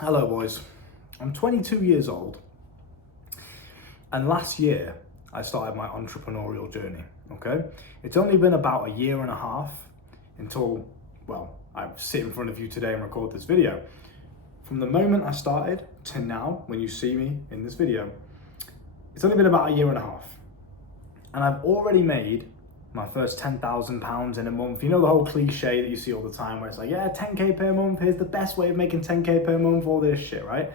Hello, boys. I'm 22 years old, and last year I started my entrepreneurial journey. Okay, it's only been about a year and a half until, well, I sit in front of you today and record this video. From the moment I started to now, when you see me in this video, it's only been about a year and a half, and I've already made my first £10,000 in a month. You know the whole cliche that you see all the time where it's like, yeah, 10K per month, here's the best way of making 10K per month, all this shit, right?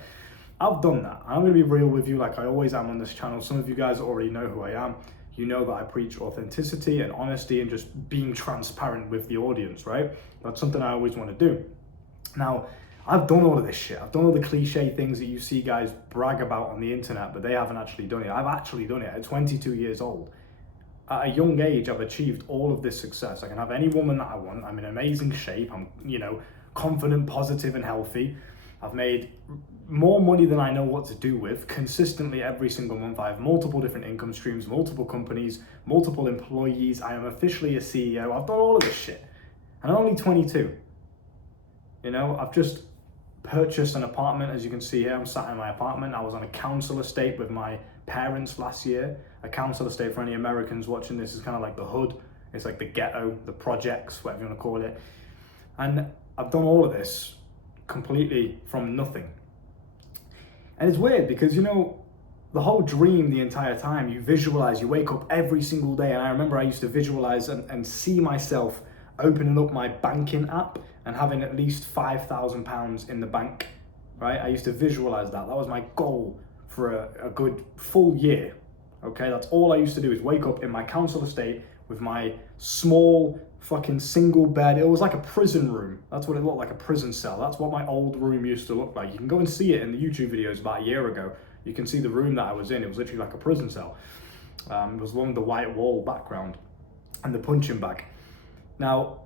I've done that. I'm gonna be real with you like I always am on this channel. Some of you guys already know who I am. You know that I preach authenticity and honesty and just being transparent with the audience, right? That's something I always wanna do. Now, I've done all of this shit. I've done all the cliche things that you see guys brag about on the internet, but they haven't actually done it. I've actually done it at 22 years old. At a young age, I've achieved all of this success. I can have any woman that I want. I'm in amazing shape. I'm, confident, positive, and healthy. I've made more money than I know what to do with consistently every single month. I have multiple different income streams, multiple companies, multiple employees. I am officially a CEO. I've done all of this shit. And I'm only 22. I've just purchased an apartment. As you can see here, I'm sat in my apartment. I was on a council estate with my parents last year. A council estate, for any Americans watching this, is kind of like the hood. It's like the ghetto, the projects, whatever you want to call it. And I've done all of this completely from nothing. And it's weird because, the whole dream the entire time, you visualize, you wake up every single day. And I remember I used to visualize and see myself opening up my banking app and having at least £5,000 in the bank, right? I used to visualize that. That was my goal for a good full year. Okay, that's all I used to do, is wake up in my council estate with my small fucking single bed. It was like a prison room. That's what it looked like, a prison cell. That's what my old room used to look like. You can go and see it in the YouTube videos about a year ago. You can see the room that I was in. It was literally like a prison cell. It was one with the white wall background and the punching bag. Now,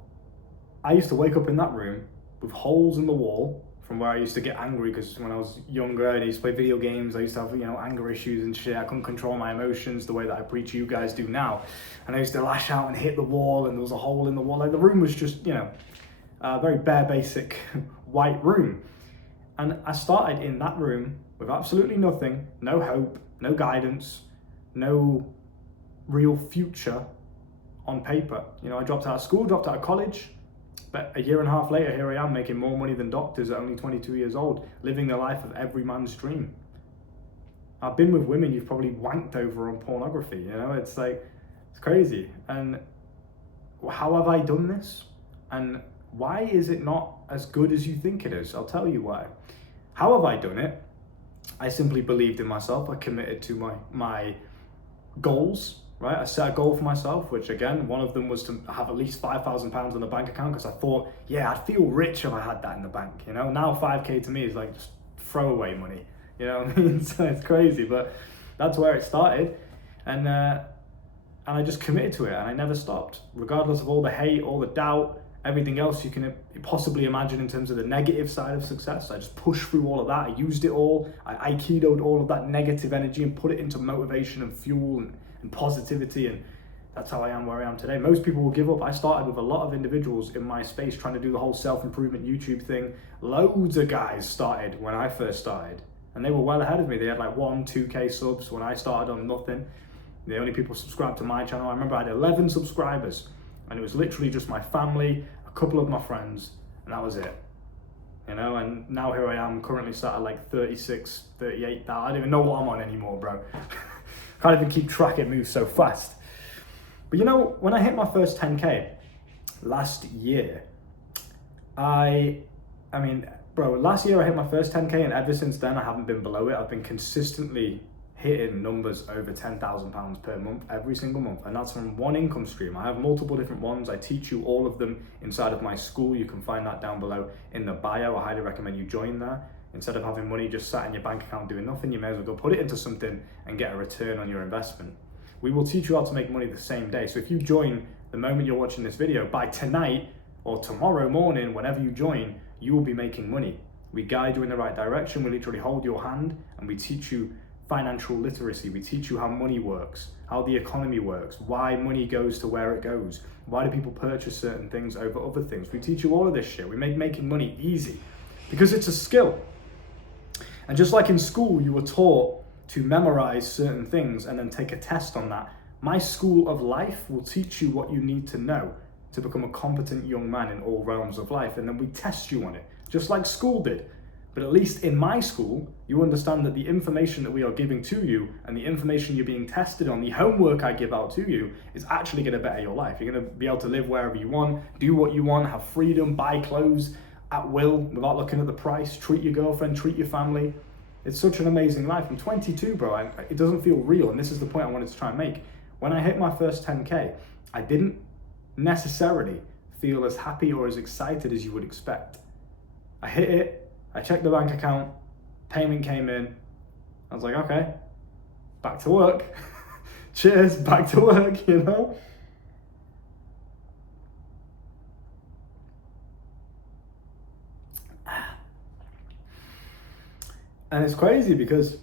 I used to wake up in that room with holes in the wall from where I used to get angry, because when I was younger and I used to play video games, I used to have, anger issues and shit. I couldn't control my emotions the way that I preach you guys do now. And I used to lash out and hit the wall, and there was a hole in the wall. Like, the room was just, a very bare basic white room. And I started in that room with absolutely nothing, no hope, no guidance, no real future on paper. I dropped out of school, dropped out of college. But a year and a half later, here I am making more money than doctors at only 22 years old, living the life of every man's dream. I've been with women you've probably wanked over on pornography, it's like, it's crazy. And how have I done this? And why is it not as good as you think it is? I'll tell you why. How have I done it? I simply believed in myself. I committed to my goals. Right, I set a goal for myself, which again, one of them was to have at least £5,000 in the bank account, because I thought, yeah, I'd feel rich if I had that in the bank. Now 5K to me is like just throwaway money. You know what I mean? So it's crazy, but that's where it started, and I just committed to it, and I never stopped, regardless of all the hate, all the doubt, everything else you can possibly imagine in terms of the negative side of success. I just pushed through all of that. I used it all. I aikidoed all of that negative energy and put it into motivation and fuel and positivity, and that's how I am where I am today. Most people will give up. I started with a lot of individuals in my space trying to do the whole self-improvement YouTube thing. Loads of guys started when I first started, and they were well ahead of me. They had like 1-2K subs when I started on nothing. The only people subscribed to my channel, I remember I had 11 subscribers, and it was literally just my family, a couple of my friends, and that was it. And now here I am, currently sat at like 36, 38. I don't even know what I'm on anymore, bro. Can't even keep track, it moves so fast. But when I hit my first 10K last year, last year I hit my first 10K, and ever since then I haven't been below it. I've been consistently hitting numbers over £10,000 per month, every single month. And that's from one income stream. I have multiple different ones. I teach you all of them inside of my school. You can find that down below in the bio. I highly recommend you join there. Instead of having money just sat in your bank account doing nothing, you may as well go put it into something and get a return on your investment. We will teach you how to make money the same day. So if you join the moment you're watching this video, by tonight or tomorrow morning, whenever you join, you will be making money. We guide you in the right direction. We literally hold your hand and we teach you financial literacy. We teach you how money works, how the economy works, why money goes to where it goes, why do people purchase certain things over other things. We teach you all of this shit. We make making money easy because it's a skill. And just like in school, you were taught to memorize certain things and then take a test on that, my school of life will teach you what you need to know to become a competent young man in all realms of life. And then we test you on it, just like school did. But at least in my school, you understand that the information that we are giving to you and the information you're being tested on, the homework I give out to you, is actually going to better your life. You're going to be able to live wherever you want, do what you want, have freedom, buy clothes at will without looking at the price, treat your girlfriend, treat your family. It's such an amazing life. I'm 22, bro. It doesn't feel real. And this is the point I wanted to try and make. When I hit my first 10K, I didn't necessarily feel as happy or as excited as you would expect. I hit it. I checked the bank account, payment came in. I was like, okay, back to work. Cheers, back to work, you know? And it's crazy because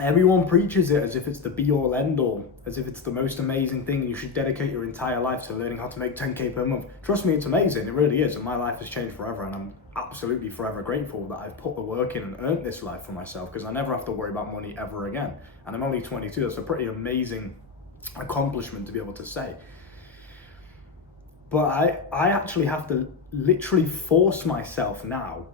everyone preaches it as if it's the be-all, end-all, as if it's the most amazing thing. You should dedicate your entire life to learning how to make 10K per month. Trust me, it's amazing. It really is. And my life has changed forever. And I'm absolutely forever grateful that I've put the work in and earned this life for myself, because I never have to worry about money ever again. And I'm only 22. That's a pretty amazing accomplishment to be able to say. But I actually have to literally force myself now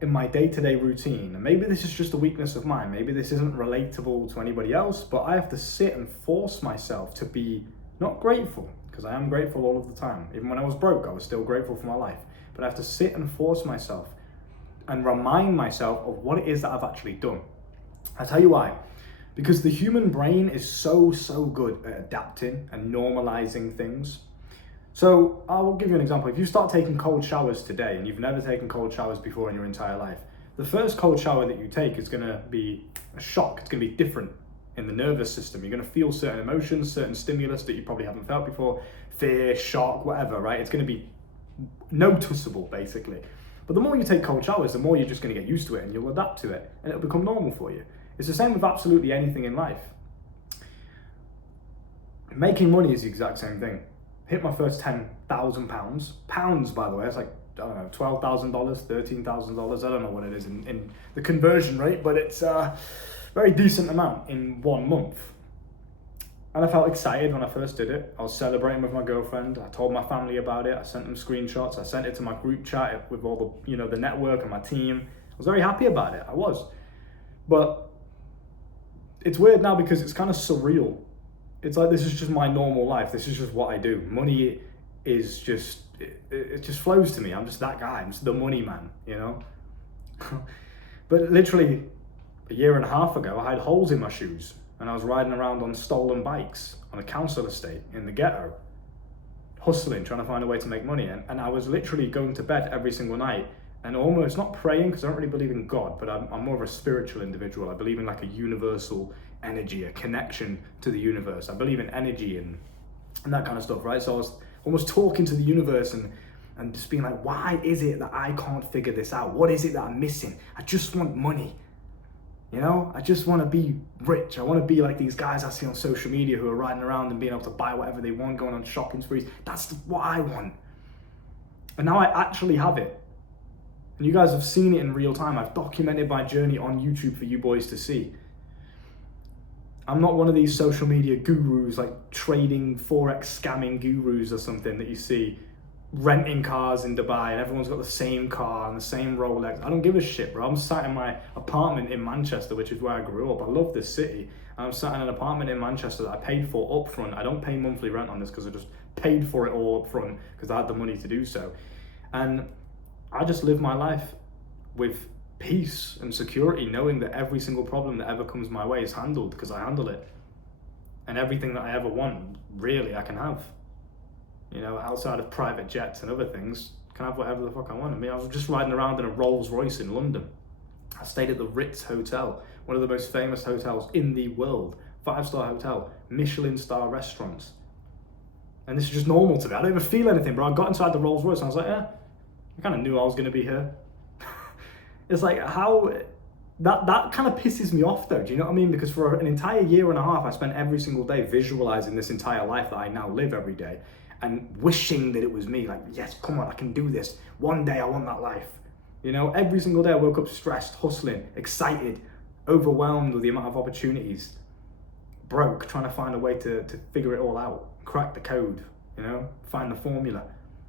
in my day-to-day routine, and maybe this is just a weakness of mine, maybe this isn't relatable to anybody else, but I have to sit and force myself to be not grateful, because I am grateful all of the time. Even when I was broke, I was still grateful for my life. But I have to sit and force myself and remind myself of what it is that I've actually done. I'll tell you why. Because the human brain is so good at adapting and normalizing things. So I'll give you an example. If you start taking cold showers today and you've never taken cold showers before in your entire life, the first cold shower that you take is going to be a shock. It's going to be different in the nervous system. You're going to feel certain emotions, certain stimulus that you probably haven't felt before, fear, shock, whatever, right? It's going to be noticeable, basically. But the more you take cold showers, the more you're just going to get used to it and you'll adapt to it and it'll become normal for you. It's the same with absolutely anything in life. Making money is the exact same thing. Hit my first £10,000. Pounds, by the way, it's like, I don't know, $12,000, $13,000. I don't know what it is in the conversion rate, but it's a very decent amount in 1 month. And I felt excited when I first did it. I was celebrating with my girlfriend. I told my family about it. I sent them screenshots. I sent it to my group chat with all the, the network and my team. I was very happy about it. I was. But it's weird now because it's kind of surreal. It's like, this is just my normal life. This is just what I do. Money is just, it just flows to me. I'm just that guy. I'm just the money man, But literally a year and a half ago, I had holes in my shoes and I was riding around on stolen bikes on a council estate in the ghetto, hustling, trying to find a way to make money. And I was literally going to bed every single night and almost not praying, because I don't really believe in God, but I'm more of a spiritual individual. I believe in like a universal energy, a connection to the universe. I believe in energy and that kind of stuff, right? So I was almost talking to the universe and just being like, why is it that I can't figure this out? What is it that I'm missing? I just want money. I just want to be rich. I want to be like these guys I see on social media who are riding around and being able to buy whatever they want, going on shopping sprees. That's what I want. And now I actually have it. And you guys have seen it in real time. I've documented my journey on YouTube for you boys to see. I'm not one of these social media gurus, like trading, Forex scamming gurus or something that you see renting cars in Dubai and everyone's got the same car and the same Rolex. I don't give a shit, bro. I'm sat in my apartment in Manchester, which is where I grew up. I love this city. I'm sat in an apartment in Manchester that I paid for up front. I don't pay monthly rent on this because I just paid for it all up front because I had the money to do so. And I just live my life with peace and security, knowing that every single problem that ever comes my way is handled because I handle it. And everything that I ever want, really, I can have. Outside of private jets and other things, can have whatever the fuck I want. I mean, I was just riding around in a Rolls Royce in London. I stayed at the Ritz Hotel, one of the most famous hotels in the world, 5-star hotel, Michelin star restaurants. And this is just normal to me. I don't even feel anything, bro. I got inside the Rolls Royce and I was like, I kind of knew I was going to be here. It's like, how that kind of pisses me off though, do you know what I mean? Because for an entire year and a half, I spent every single day visualizing this entire life that I now live every day and wishing that it was me. Like, yes, come on, I can do this. One day I want that life. You know, every single day I woke up stressed, hustling, excited, overwhelmed with the amount of opportunities, broke, trying to find a way to figure it all out, crack the code, you know, find the formula.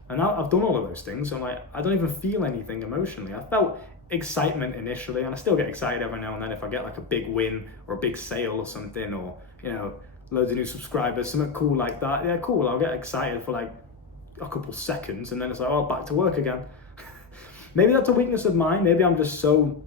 And now I've done all of those things, so I'm like, I don't even feel anything emotionally. I felt excitement initially, and I still get excited every now and then if I get like a big win or a big sale or something, or, you know, loads of new subscribers, something cool like that. Yeah, cool, I'll get excited for like a couple seconds, and then it's like, oh, back to work again. Maybe that's a weakness of mine. Maybe I'm just so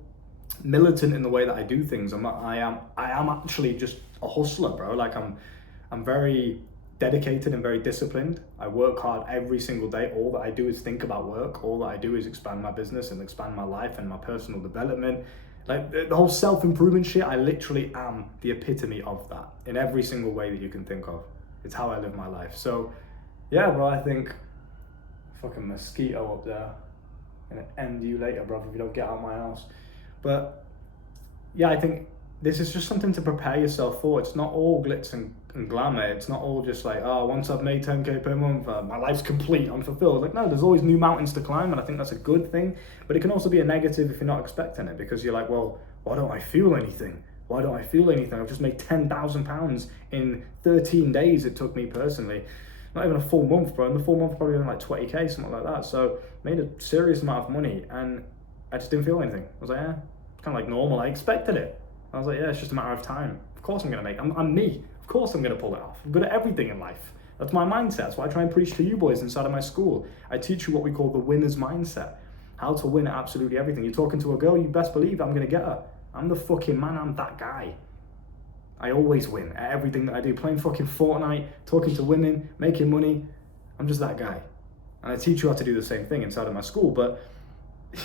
militant in the way that I do things. I am actually just a hustler, bro. Like I'm very dedicated and very disciplined. I work hard every single day. All that I do is think about work. All that I do is expand my business and expand my life and my personal development. Like the whole self-improvement shit, I literally am the epitome of that in every single way that you can think of. It's how I live my life. So yeah, bro, I think fucking mosquito up there. Gonna end you later, bro, if you don't get out of my house. But yeah, I think this is just something to prepare yourself for. It's not all glitz and glamour. It's not all just like, oh, once I've made 10K per month, my life's complete, I'm fulfilled. Like, no, there's always new mountains to climb, and I think that's a good thing. But it can also be a negative if you're not expecting it, because you're like, well, why don't I feel anything? Why don't I feel anything? I've just made £10,000 in 13 days it took me personally. Not even a full month, bro. In the full month, probably even like 20K, something like that. So made a serious amount of money, and I just didn't feel anything. I was like, yeah, it's kind of like normal. I expected it. I was like, yeah, it's just a matter of time. Of course I'm gonna make. I'm me. Of course I'm gonna pull it off. I'm good at everything in life. That's my mindset. That's what I try and preach to you boys inside of my school. I teach you what we call the winner's mindset. How to win at absolutely everything. You're talking to a girl, you best believe I'm gonna get her. I'm the fucking man. I'm that guy. I always win at everything that I do. Playing fucking Fortnite, talking to women, making money. I'm just that guy. And I teach you how to do the same thing inside of my school. But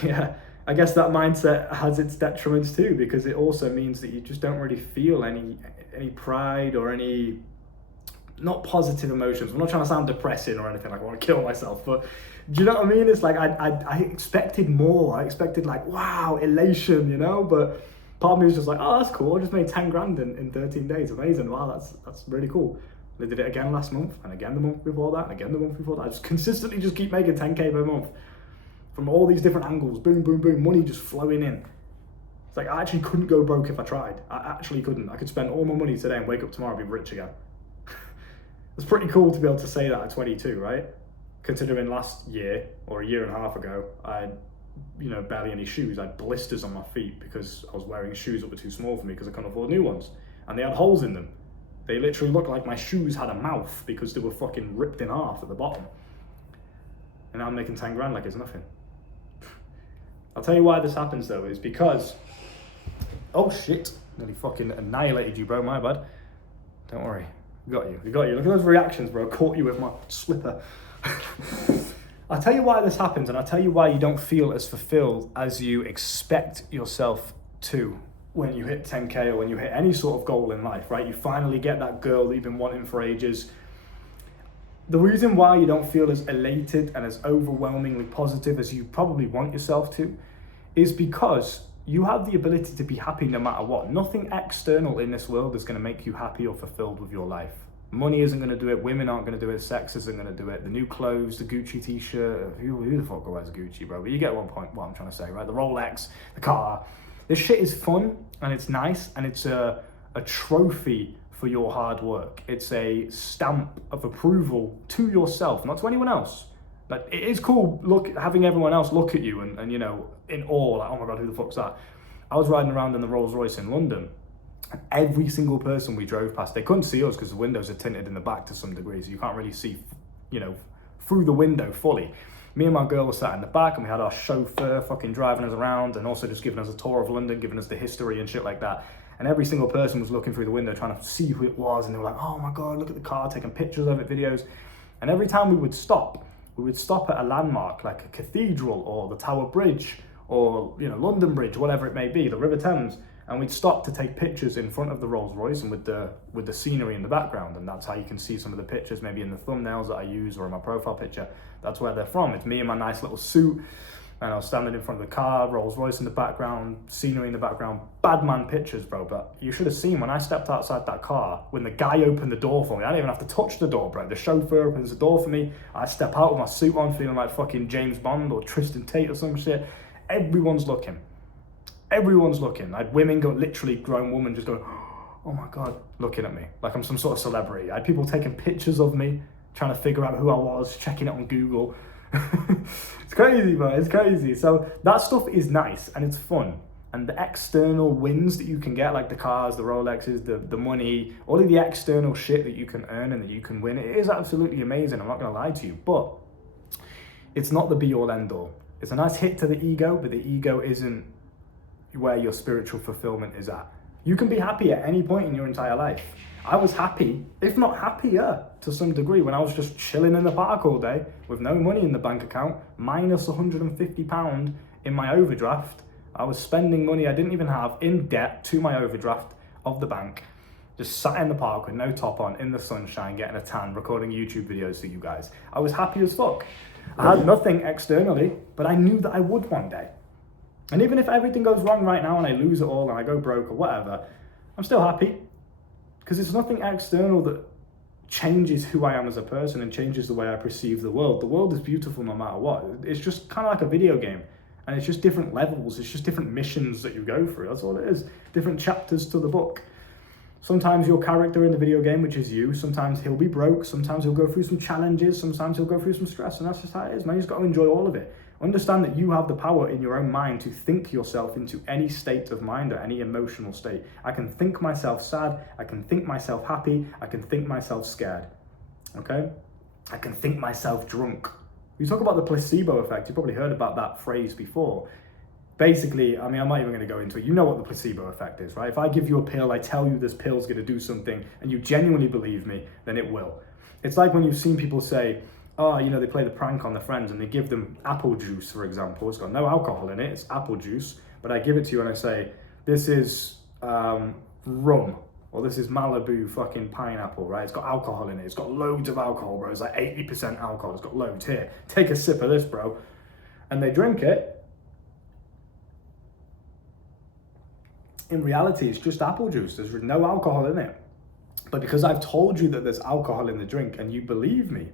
yeah, I guess that mindset has its detriments too, because it also means that you just don't really feel any pride or any, not positive emotions. I'm not trying to sound depressing or anything, like I want to kill myself, but do you know what I mean? It's like I expected more. I expected like, wow, elation, you know? But part of me was just like, oh, that's cool. I just made 10 grand in 13 days. Amazing. Wow, that's really cool. They did it again last month, and again the month before that, and again the month before that. I just consistently just keep making 10K per month from all these different angles. Boom, boom, boom. Money just flowing in. It's like I actually couldn't go broke if I tried. I actually couldn't. I could spend all my money today and wake up tomorrow and be rich again. It's pretty cool to be able to say that at 22, right? Considering last year or a year and a half ago, I had, you know, barely any shoes. I had blisters on my feet because I was wearing shoes that were too small for me because I couldn't afford new ones. And they had holes in them. They literally looked like my shoes had a mouth because they were fucking ripped in half at the bottom. And now I'm making 10 grand like it's nothing. I'll tell you why this happens though, is because, oh shit, nearly fucking annihilated you, bro, my bad. Don't worry, we got you. Look at those reactions, bro. Caught you with my slipper. I'll tell you why this happens, and I'll tell you why you don't feel as fulfilled as you expect yourself to when you hit 10K or when you hit any sort of goal in life, right? You finally get that girl that you've been wanting for ages. The reason why you don't feel as elated and as overwhelmingly positive as you probably want yourself to is because you have the ability to be happy no matter what. Nothing external in this world is going to make you happy or fulfilled with your life. Money isn't going to do it, women aren't going to do it, sex isn't going to do it, the new clothes, the Gucci t-shirt, who the fuck wears Gucci, bro? But you get one point what I'm trying to say, right? The Rolex, the car. This shit is fun and it's nice and it's a trophy for your hard work. It's a stamp of approval to yourself, not to anyone else. Like, it is cool having everyone else look at you and you know, in awe, like, oh my God, who the fuck's that? I was riding around in the Rolls Royce in London, and every single person we drove past, they couldn't see us because the windows are tinted in the back to some degree, so you can't really see, you know, through the window fully. Me and my girl were sat in the back and we had our chauffeur fucking driving us around and also just giving us a tour of London, giving us the history and shit like that. And every single person was looking through the window trying to see who it was, and they were like, oh my God, look at the car, taking pictures of it, videos. And every time we would stop at a landmark like a cathedral or the Tower Bridge or, you know, London Bridge, whatever it may be, the River Thames, and we'd stop to take pictures in front of the Rolls Royce and with the scenery in the background. And that's how you can see some of the pictures, maybe in the thumbnails that I use or in my profile picture. That's where they're from. It's me in my nice little suit, And I was standing in front of the car, Rolls Royce in the background, scenery in the background, bad man pictures, bro. But you should have seen when I stepped outside that car, when the guy opened the door for me, I didn't even have to touch the door, bro. The chauffeur opens the door for me. I step out with my suit on, feeling like fucking James Bond or Tristan Tate or some shit. Everyone's looking. Everyone's looking. I had women go, literally grown women just go, oh my God, looking at me like I'm some sort of celebrity. I had people taking pictures of me, trying to figure out who I was, checking it on Google. It's crazy, bro. It's crazy. So that stuff is nice and it's fun. And the external wins that you can get, like the cars, the Rolexes, the money, all of the external shit that you can earn and that you can win, it is absolutely amazing. I'm not going to lie to you, but it's not the be all end all. It's a nice hit to the ego, but the ego isn't where your spiritual fulfillment is at. You can be happy at any point in your entire life. I was happy, if not happier to some degree, when I was just chilling in the park all day with no money in the bank account, minus £150 in my overdraft. I was spending money I didn't even have in debt to my overdraft of the bank. Just sat in the park with no top on, in the sunshine, getting a tan, recording YouTube videos for you guys. I was happy as fuck. I had nothing externally, but I knew that I would one day. And even if everything goes wrong right now and I lose it all and I go broke or whatever, I'm still happy. Because it's nothing external that changes who I am as a person and changes the way I perceive the world. The world is beautiful no matter what. It's just kind of like a video game. And it's just different levels. It's just different missions that you go through. That's all it is. Different chapters to the book. Sometimes your character in the video game, which is you, sometimes he'll be broke. Sometimes he'll go through some challenges. Sometimes he'll go through some stress. And that's just how it is, man. You just got to enjoy all of it. Understand that you have the power in your own mind to think yourself into any state of mind or any emotional state. I can think myself sad. I can think myself happy. I can think myself scared. Okay? I can think myself drunk. You talk about the placebo effect. You've probably heard about that phrase before. Basically, I mean, I'm not even going to go into it. You know what the placebo effect is, right? If I give you a pill, I tell you this pill's going to do something, and you genuinely believe me, then it will. It's like when you've seen people say, oh, you know, they play the prank on their friends and they give them apple juice, for example. It's got no alcohol in it, it's apple juice. But I give it to you and I say, this is rum, or this is Malibu fucking pineapple, right? It's got alcohol in it. It's got loads of alcohol, bro. It's like 80% alcohol. It's got loads here. Take a sip of this, bro. And they drink it. In reality, it's just apple juice. There's no alcohol in it. But because I've told you that there's alcohol in the drink and you believe me,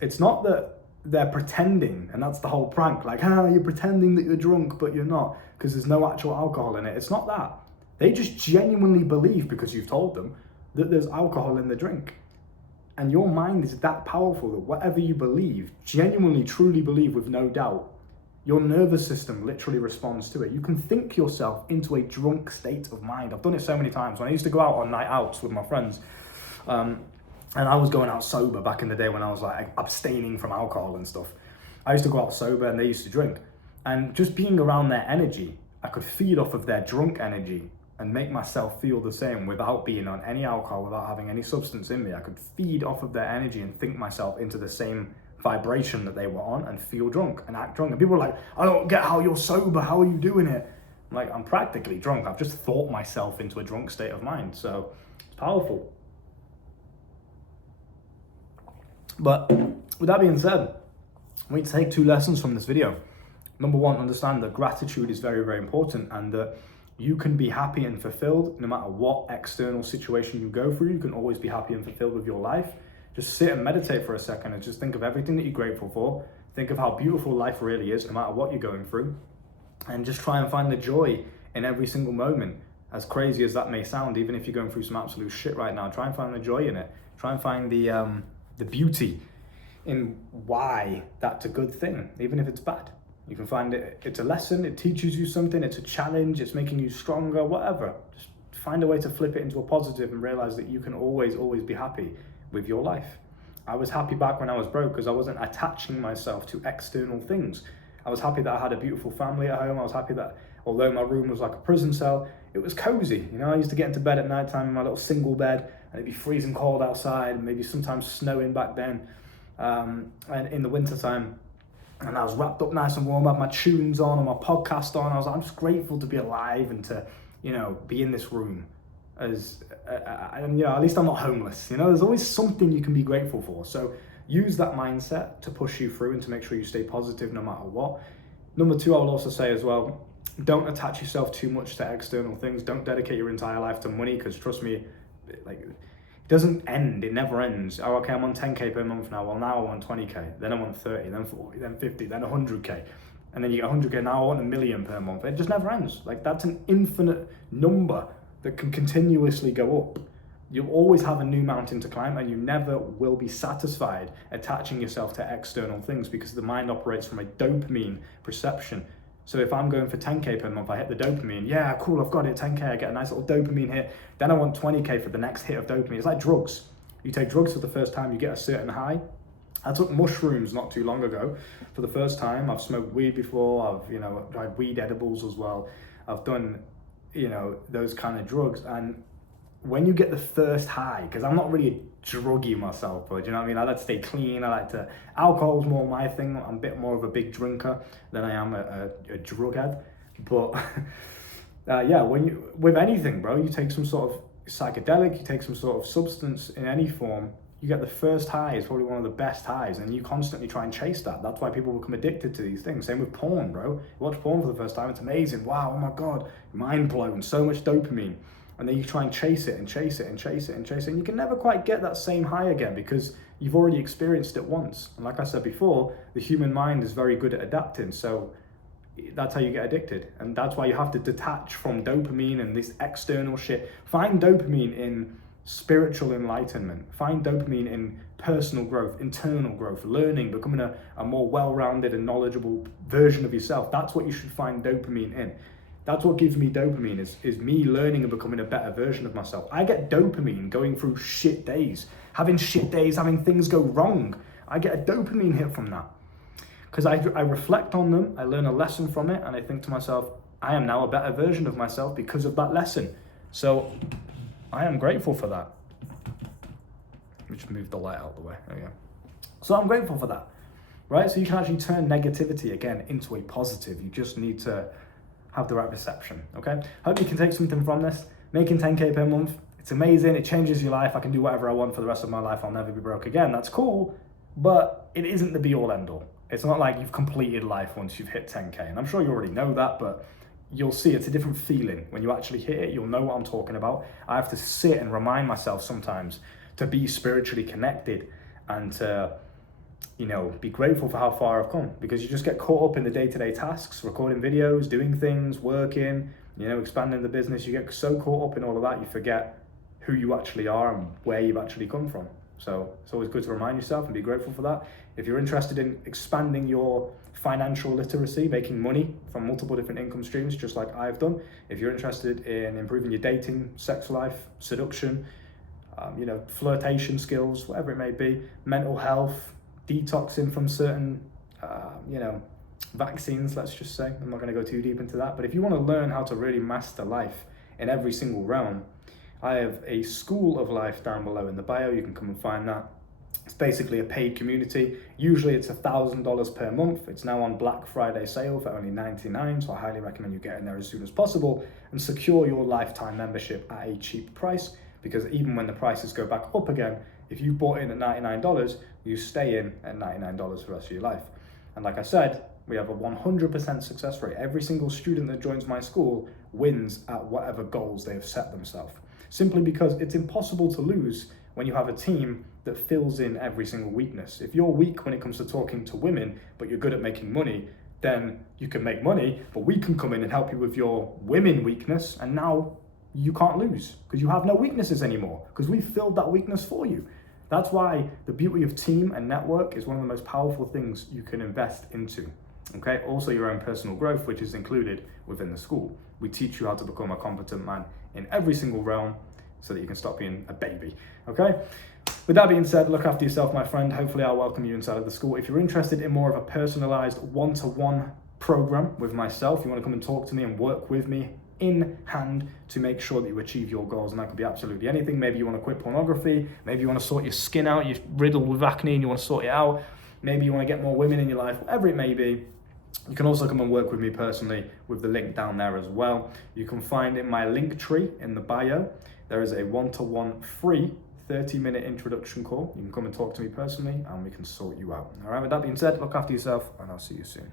it's not that they're pretending, and that's the whole prank. Like, you're pretending that you're drunk, but you're not, because there's no actual alcohol in it. It's not that. They just genuinely believe, because you've told them, that there's alcohol in the drink. And your mind is that powerful that whatever you believe, genuinely, truly believe with no doubt, your nervous system literally responds to it. You can think yourself into a drunk state of mind. I've done it so many times. When I used to go out on night outs with my friends, and I was going out sober back in the day when I was like abstaining from alcohol and stuff. I used to go out sober and they used to drink. And just being around their energy, I could feed off of their drunk energy and make myself feel the same without being on any alcohol, without having any substance in me. I could feed off of their energy and think myself into the same vibration that they were on and feel drunk and act drunk. And people were like, I don't get how you're sober. How are you doing it? I'm like, I'm practically drunk. I've just thought myself into a drunk state of mind. So it's powerful. But with that being said, we take two lessons from this video. Number one, understand that gratitude is very, very important, and that you can be happy and fulfilled no matter what external situation you go through. You can always be happy and fulfilled with your life. Just sit and meditate for a second and just think of everything that you're grateful for. Think of how beautiful life really is no matter what you're going through. And just try and find the joy in every single moment. As crazy as that may sound, even if you're going through some absolute shit right now, try and find the joy in it. Try and find the beauty in why that's a good thing, even if it's bad. You can find it's a lesson, it teaches you something, it's a challenge, it's making you stronger, whatever. Just find a way to flip it into a positive and realize that you can always be happy with your life. I was happy back when I was broke because I wasn't attaching myself to external things. I was happy that I had a beautiful family at home. I was happy that although my room was like a prison cell, it was cozy. You know, I used to get into bed at night time in my little single bed and it'd be freezing cold outside and maybe sometimes snowing back then. And in the winter time, and I was wrapped up nice and warm, I had my tunes on and my podcast on. I was like, I'm just grateful to be alive and to, you know, be in this room as, and you know, at least I'm not homeless. You know, there's always something you can be grateful for. So use that mindset to push you through and to make sure you stay positive no matter what. Number two, I will also say as well, don't attach yourself too much to external things. Don't dedicate your entire life to money, because trust me, like, it doesn't end. It never ends. Oh, okay, I'm on 10K per month now. Well, now I want 20K. Then I want 30, then 40, then 50, then 100K. And then you get 100K, now I want 1 million per month. It just never ends. Like, that's an infinite number that can continuously go up. You'll always have a new mountain to climb, and you never will be satisfied attaching yourself to external things, because the mind operates from a dopamine perception. So if I'm going for 10K per month, I hit the dopamine. Yeah, cool, I've got it, 10K, I get a nice little dopamine hit. Then I want 20K for the next hit of dopamine. It's like drugs. You take drugs for the first time, you get a certain high. I took mushrooms not too long ago for the first time. I've smoked weed before. I've tried weed edibles as well. I've done, those kind of drugs. And when you get the first high, because I'm not really a druggy myself, but you know what I mean? I like to stay clean. Alcohol's more my thing. I'm a bit more of a big drinker than I am a drug head. But with anything, bro, you take some sort of psychedelic, you take some sort of substance in any form, you get the first high is probably one of the best highs, and you constantly try and chase that. That's why people become addicted to these things. Same with porn, bro. You watch porn for the first time, it's amazing. Wow, oh my God, mind blown, so much dopamine. And then you try and chase it and chase it and chase it and chase it. And you can never quite get that same high again, because you've already experienced it once. And like I said before, the human mind is very good at adapting. So that's how you get addicted. And that's why you have to detach from dopamine and this external shit. Find dopamine in spiritual enlightenment. Find dopamine in personal growth, internal growth, learning, becoming a more well-rounded and knowledgeable version of yourself. That's what you should find dopamine in. That's what gives me dopamine, is me learning and becoming a better version of myself. I get dopamine going through shit days, having things go wrong. I get a dopamine hit from that, because I reflect on them, I learn a lesson from it, and I think to myself, I am now a better version of myself because of that lesson. So I am grateful for that. Let me just move the light out of the way. There we go. So I'm grateful for that, right? So you can actually turn negativity again into a positive. You just need to have the right perception, okay? Hope you can take something from this. Making 10K per month, it's amazing. It changes your life. I can do whatever I want for the rest of my life. I'll never be broke again. That's cool, but it isn't the be all end all. It's not like you've completed life once you've hit 10K. And I'm sure you already know that, but you'll see it's a different feeling. When you actually hit it, you'll know what I'm talking about. I have to sit and remind myself sometimes to be spiritually connected and to, be grateful for how far I've come, because you just get caught up in the day-to-day tasks, recording videos, doing things, working, expanding the business. You get so caught up in all of that, you forget who you actually are and where you've actually come from. So it's always good to remind yourself and be grateful for that. If you're interested in expanding your financial literacy, making money from multiple different income streams, just like I've done, if you're interested in improving your dating, sex life, seduction, flirtation skills, whatever it may be, mental health, detoxing from certain, vaccines, let's just say. I'm not going to go too deep into that. But if you want to learn how to really master life in every single realm, I have a School of Life down below in the bio. You can come and find that. It's basically a paid community. Usually it's $1,000 per month. It's now on Black Friday sale for only $99. So I highly recommend you get in there as soon as possible and secure your lifetime membership at a cheap price. Because even when the prices go back up again, if you bought in at $99, you stay in at $99 for the rest of your life. And like I said, we have a 100% success rate. Every single student that joins my school wins at whatever goals they have set themselves. Simply because it's impossible to lose when you have a team that fills in every single weakness. If you're weak when it comes to talking to women, but you're good at making money, then you can make money, but we can come in and help you with your women weakness, and now you can't lose because you have no weaknesses anymore, because we filled that weakness for you. That's why the beauty of team and network is one of the most powerful things you can invest into. Okay, also your own personal growth, which is included within the school. We teach you how to become a competent man in every single realm so that you can stop being a baby. Okay, with that being said, look after yourself, my friend. Hopefully I'll welcome you inside of the school. If you're interested in more of a personalized one-to-one program with myself, you want to come and talk to me and work with me in hand to make sure that you achieve your goals, and that could be absolutely anything. Maybe you want to quit pornography, maybe you want to sort your skin out, you're riddled with acne and you want to sort it out, maybe you want to get more women in your life, whatever it may be. You can also come and work with me personally with the link down there as well. You can find in my link tree in the bio, there is a one-to-one free 30-minute introduction call. You can come and talk to me personally and we can sort you out. All right, with that being said, look after yourself and I'll see you soon.